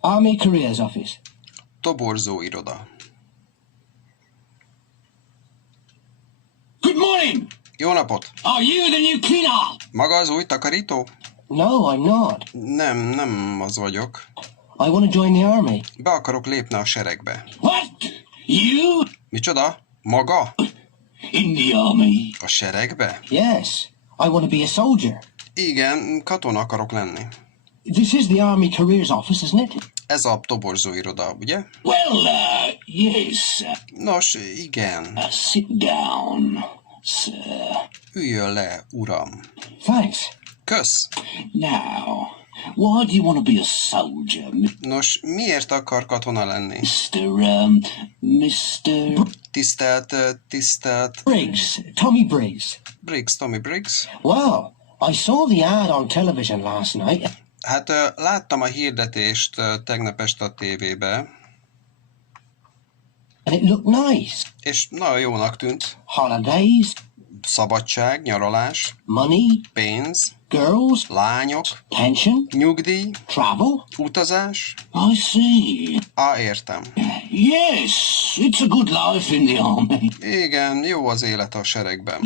Army Careers Office. Toborzó iroda. Good morning! Jó napot! Are you the new cleaner? Maga az új takarító? No, I'm not. Nem az vagyok. I want to join the army. Be akarok lépni a seregbe. What? You? Micsoda? Maga? In the army? A seregbe? Yes. I want to be a soldier. Igen, katona akarok lenni. This is the Army Careers Office, isn't it? Ez a toborzó iroda, ugye? Well, yes. Nos, igen. Sit down, sir. Üljön le, uram. Thanks. Kösz! Now, why do you want to be a soldier, Nos, miért akar katona lenni? Mr. Tisztelt... Briggs, Tommy Briggs. Tommy Briggs? Well, I saw the ad on television last night. Hát láttam a hirdetést tegnap este a tévébe. And it looked nice. És nagyon jónak tűnt. Holidays. Szabadság, nyaralás. Money. Pénz. Girls. Lányok. Pension. Nyugdíj. Travel. Utazás. I see. Értem. Yes, it's a good life in the army. Igen, jó az élet a seregben.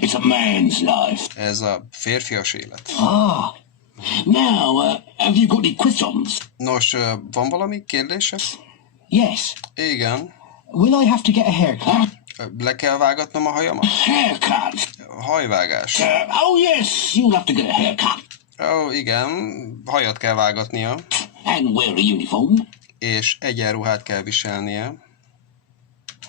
It's a man's life. Ez a férfias élet. Ah. Now, have you got any questions? Nos, van valami kérdése? Yes. Igen. Will I have to get a haircut? Le kell vágatnom a hajamat? Haircut? Hajvágás. Oh yes, you'll have to get a haircut. Igen, hajat kell vágatnia. And wear a uniform. És egyenruhát kell viselnie.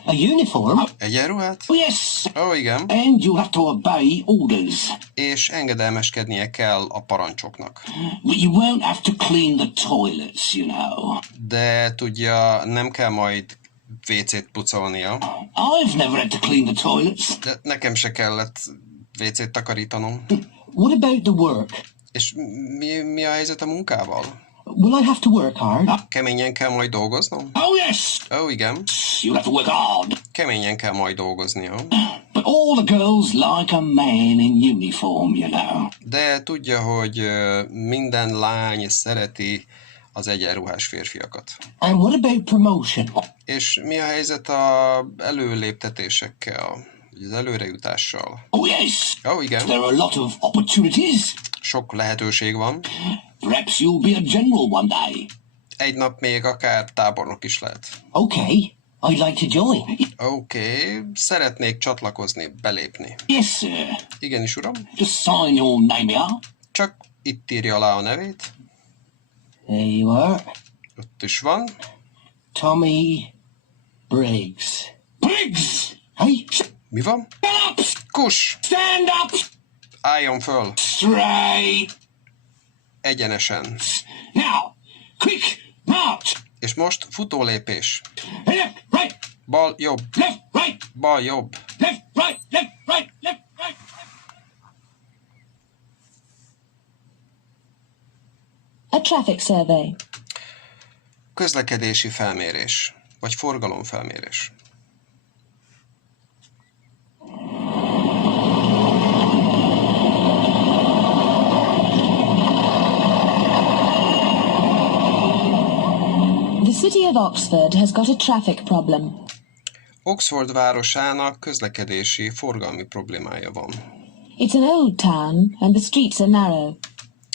A uniform? Egyenruhát? Oh yes. Igen. And you'll have to obey orders. És engedelmeskednie kell a parancsoknak. But you won't have to clean the toilets, you know. De tudja, nem kell majd WC-t pucolnia. I've never had to clean the toilets. De nekem se kellett WC-t takarítanom. What about the work? És mi a helyzet a munkával? Will I have to work hard? Keményen kell majd dolgoznom? Oh yes. Igen. You'll have to work hard. Keményen kell majd dolgoznia. But all the girls like a man in uniform, you know. De tudja, hogy minden lány szereti az egyenruhás férfiakat. And what about promotion? És mi a helyzet a előléptetésekkel, az előrejutással? Oh yes. Igen. There are a lot of opportunities. Sok lehetőség van. Perhaps you'll be a general one day. Egy nap még akár tábornok is lehet. Okay, I'd like to join. Szeretnék csatlakozni, belépni. Yes, sir. Igenis, uram. Just sign your name here. Csak itt írja alá a nevét. There you are. Ott is van. Tommy Briggs. Briggs! Hey! Mi van? Stand up! Kus! Stand up! Álljon föl! Straight! Egyenesen. Now, quick, march! És most futólépés. Left, right! Bal, jobb. Left, right! Bal, jobb. Left, right, left, right, left, right! A traffic survey. Közlekedési felmérés, vagy forgalomfelmérés. The city of Oxford has got a traffic problem. Oxford városának közlekedési, forgalmi problémája van. It's an old town and the streets are narrow.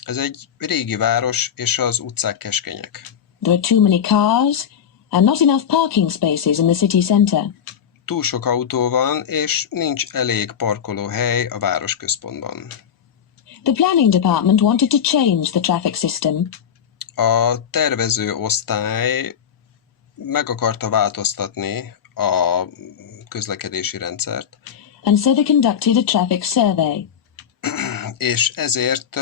Ez egy régi város, és az utcák keskenyek. There are too many cars and not enough parking spaces in the city centre. Túl sok autó van, és nincs elég parkolóhely a városközpontban. The planning department wanted to change the traffic system. A tervező osztály meg akarta változtatni a közlekedési rendszert. And so they conducted a traffic survey. És ezért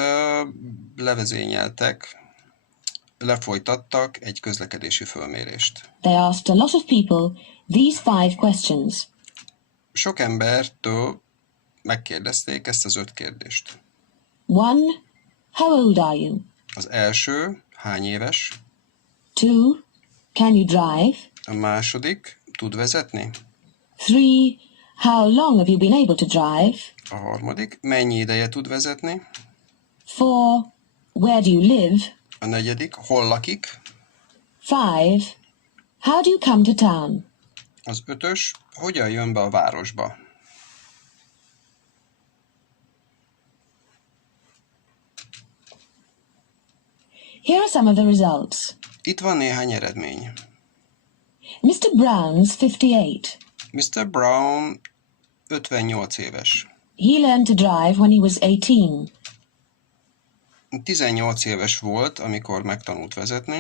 lefolytattak egy közlekedési fölmérést. They asked a lot of people these 5 questions. Sok embertől megkérdezték ezt az 5 kérdést. 1. How old are you? Az első, hány éves? 2. Can you drive? A második, tud vezetni? 3. How long have you been able to drive? A harmadik, mennyi ideje tud vezetni? 4. Where do you live? A negyedik, hol lakik? 5. How do you come to town? Az 5-ös, hogyan jön be a városba? Here are some of the results. Itt van néhány eredmény. Mr. Brown's 58. Mr. Brown 58 éves. He learned to drive when he was 18. 18 éves volt, amikor megtanult vezetni.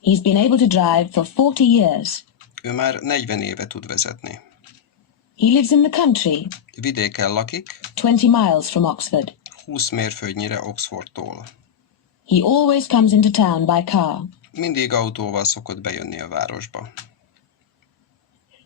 He's been able to drive for 40 years. Ő már 40 éve tud vezetni. He lives in the country, Vidéken lakik, 20 miles from Oxford. 20 mérföldnyire Oxfordtól. He always comes into town by car. Mindig autóval szokott bejönni a városba.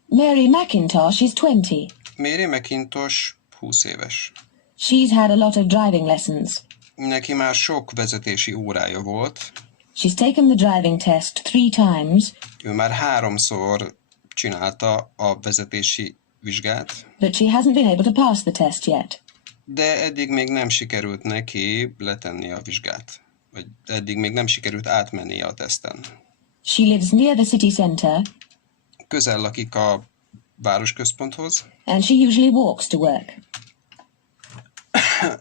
Mary McIntosh is 20. Mary McIntosh 20 éves. She's had a lot of driving lessons. Neki már sok vezetési órája volt. She's taken the driving test 3 times, Ő már 3-szor csinálta a vezetési vizsgát, but she hasn't been able to pass the test yet. de eddig még nem sikerült neki letenni a vizsgát. Vagy eddig még nem sikerült átmennie a teszten. She lives near the city centre, Közel lakik a városközponthoz, and she usually walks to work.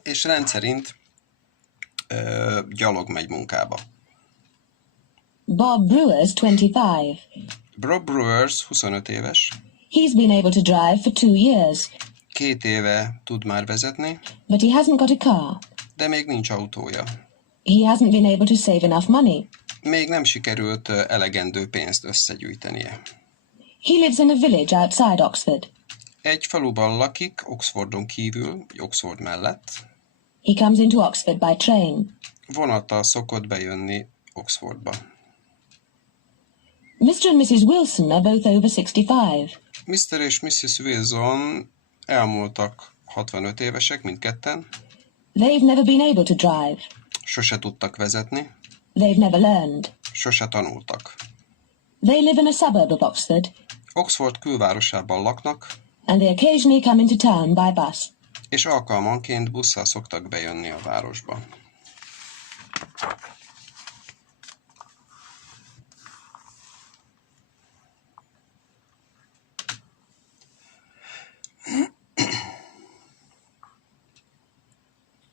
és rendszerint gyalog megy munkába. Bob Brewer's 25. Bob Brewers 25 éves, He's been able to drive for 2 years, 2 éve tud már vezetni, but he hasn't got a car. de még nincs autója. He hasn't been able to save enough money. Még nem sikerült elegendő pénzt összegyűjtenie. He lives in a village outside Oxford. Egy faluban lakik, Oxfordon kívül, Oxford mellett. He comes into Oxford by train. Vonattal szokott bejönni Oxfordba. Mr. and Mrs. Wilson are both over 65. Mr. és Mrs. Wilson elmúltak 65 évesek, mindketten. They've never been able to drive. Sose tudtak vezetni, They've never learned. sose tanultak. They live in a suburb of Oxford, Oxford külvárosában laknak, and they occasionally come into town by bus. és alkalmanként busszal szoktak bejönni a városba.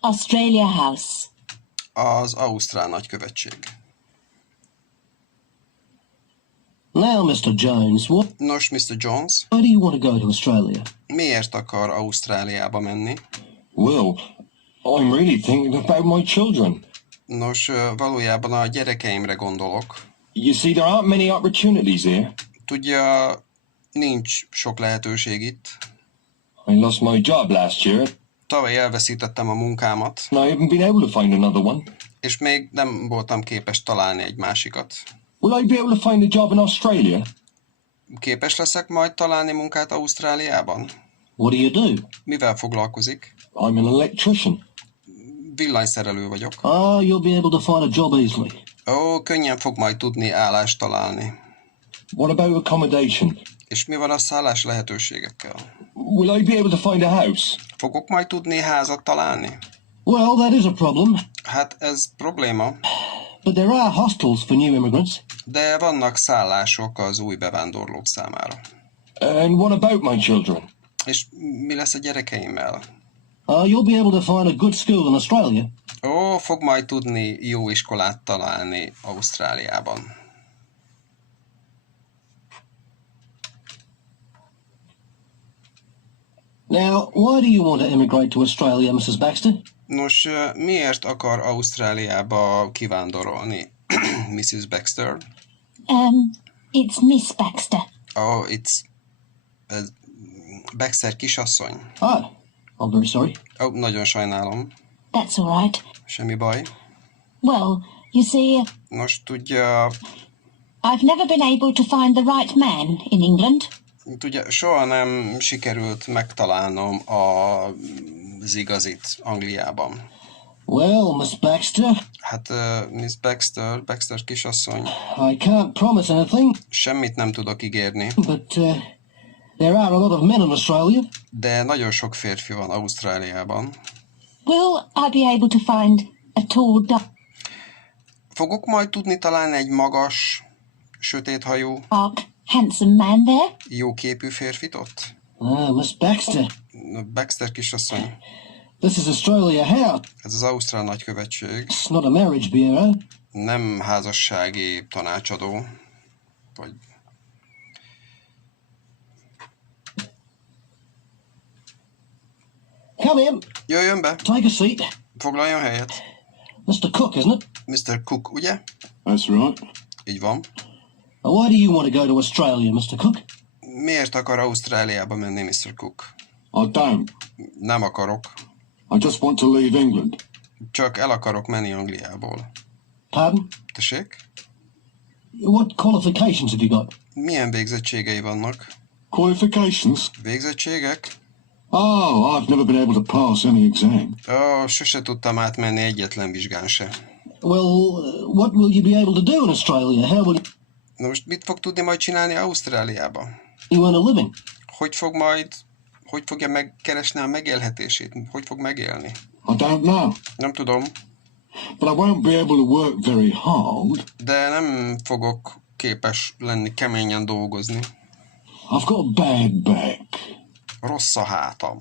Australia House. Az Ausztrál nagykövetség. Now, Mr. Jones, Nos, Mr. Jones, why do you want to go to Australia? miért akar Ausztráliába menni? Well, I'm really thinking about my children. Nos, valójában a gyerekeimre gondolok. You see, there aren't many opportunities here. Tudja, nincs sok lehetőség itt. I lost my job last year, Tavaly elveszítettem a munkámat, and I haven't been able to find another one. és még nem voltam képes találni egy másikat. Will I be able to find a job in Australia? Képes leszek majd találni munkát Ausztráliában? What do you do? Mivel foglalkozik? I'm an electrician. Villanyszerelő vagyok. Ah, you'll be able to find a job easily. Ó, könnyen fog majd tudni állást találni. What about accommodation? És mi van a szállás lehetőségekkel? Will I be able to find a house? Fogok majd tudni házat találni? Well, that is a problem, Hát ez probléma, but there are hostels for new immigrants. de vannak szállások az új bevándorlók számára. And what about my children? És mi lesz a gyerekeimmel? You'll be able to find a good school in Australia. Ó, fog majd tudni jó iskolát találni Ausztráliában. Now, why do you want to immigrate to Australia, Mrs. Baxter? Nos, miért akar Ausztráliába kivándorolni, Mrs. Baxter? It's Miss Baxter. Oh, it's... Baxter kisasszony. Ah, I'm very sorry. Ó, nagyon sajnálom. That's all right. Semmi baj. Well, you see, Nos, tudja, I've never been able to find the right man in England. soha nem sikerült megtalálnom az igazit Angliában. Well, Miss Baxter, Hát, Miss Baxter kisasszony, I can't promise anything, semmit nem tudok ígérni, but there are a lot of men in Australia. de nagyon sok férfi van Ausztráliában. Will I be able to find a tall, Fogok majd tudni találni egy magas, sötéthajú, dark, handsome man there? jóképű férfit ott? Miss Baxter. Baxter kisasszony. This is Australia House. Ez az Ausztrál nagykövetség. It's not a marriage bureau. Nem házassági tanácsadó. Vagy... Come in. Jöjjön be, Take a seat. foglaljon helyet. Mr. Cook, isn't it? Mr. Cook, ugye? That's right. Így van. Why do you want to go to Australia, Mr. Cook? Miért akar Ausztráliába menni, Mr. Cook? I don't. Nem akarok. I just want to leave England. Csak el akarok menni Angliából. Pardon? Tessék? What qualifications have you got? Milyen végzettségei vannak? Qualifications? Végzettségek? Oh, I've never been able to pass any exam. Sose tudtam átmenni egyetlen vizsgán se. Well, what will you be able to do in Australia? How will Na most mit fog tudni majd csinálni Ausztráliában? you earn a living? Hogy fogja megkeresni a megélhetését? Hogy fog megélni? I don't know. Nem tudom, But I won't be able to work very hard. de nem fogok képes lenni keményen dolgozni. I've got a bad back. Rossz a hátam.